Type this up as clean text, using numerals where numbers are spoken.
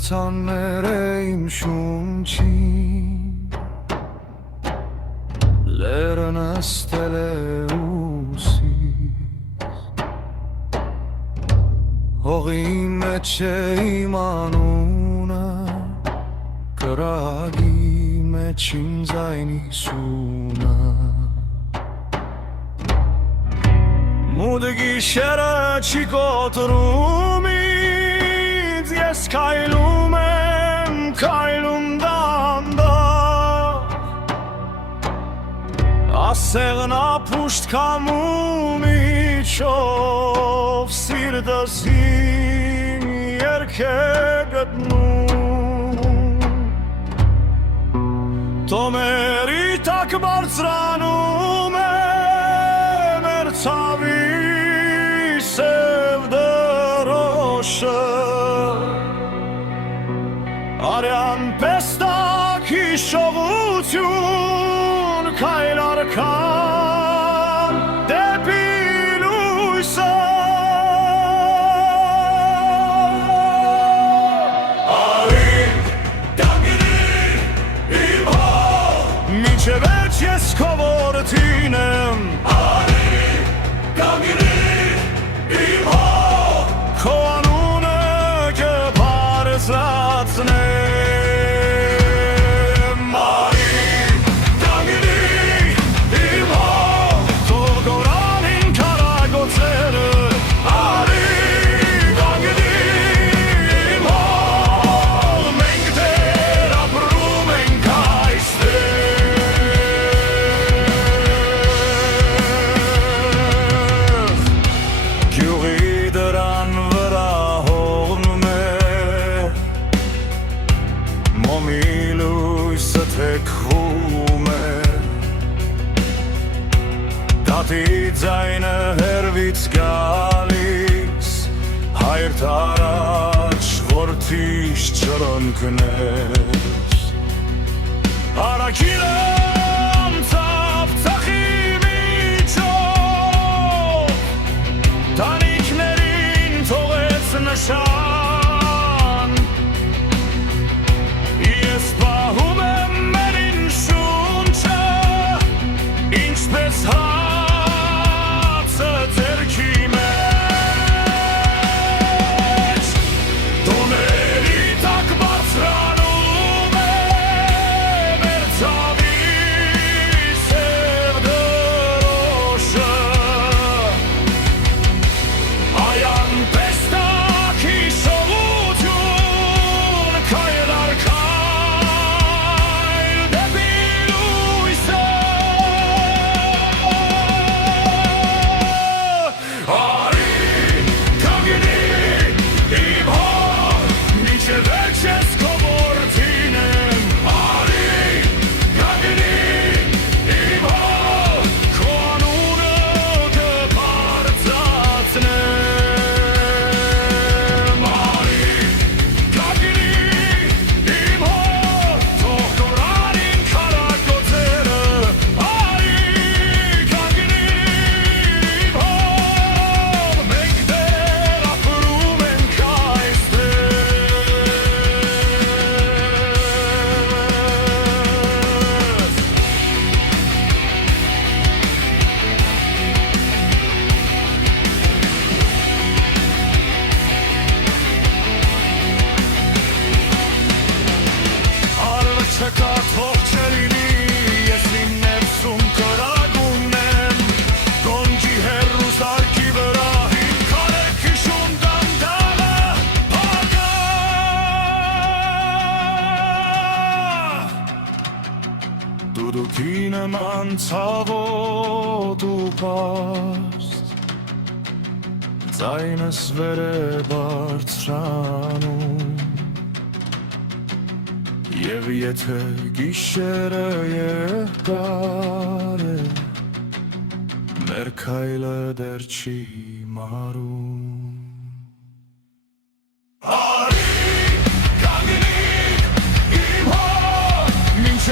Լցանները իմ շունչին Լերը նստել է ուսիս Հողի մեջ է իմ անունը Կրագի մեջ իմ ձայնի սունը Մուտ գիշերը չի կոտրում ինձ Ես քայլում եմ, քայլում դանդաղ Ասեղն ապուշտ քամում իջով Սիրտս իմ երգ է գտնում Տոմերի տակ բարձրանում է մեր ցավի սև դրոշը Արյան պես տակ հիշողություն քայլ առ քայլ դեպի լույսը Արի կանգնի իմ հող Մինչև վերջ ես քո որդին եմ Արի կանգնի իմ հող Քո անունը կբարձրացնեմ Արի կանգնի իմ հող Թող գորանին քարագործերը Արի կանգնի իմ հող Մենք դեռ ապրում ենք այստեղ Գյուղի դրան վրա հողն է Մոմի լույսը թեքվում է Դատի ձայնը հեռվից գալիս Հայր տարած որդիս չրնկնես Արաքիլը անցավ ծախի միջով Տանիքներին թողեց նշան Ես պահում եմ մերին շունչը Ինչպես հացը ձեռքի մեջ Տոների տակ բարձրանում է մեր ցավի սև դրոշը Այան պես տակ հիշողություն քայլ առ քայլ դեպի լույսը Արի կանգնի իմ հող Մինչև վերջ ես քո որդին եմ Արի կանգնի իմ հող Քո անունը կբարձրացնեմ Արի կանգնի իմ հող Թող գորանին քարագործերը Արի կանգնի իմ հող Մենք դեռ ապրում ենք այստեղ Արվը չկա թող չլինի Ես իմ ներսում կրագում եմ Գոնջի հեռու զարկի վրա Իմ քարեք հիշում դանդաղը Փակա Դուդուկի նման ցավոտ ու պաստ Ձայնս վեր է բարձրանում Եվ եթե գիշերը երկար է Մեր քայլը դեռ չի մարում Արի կանգնի իմ հող Մինչև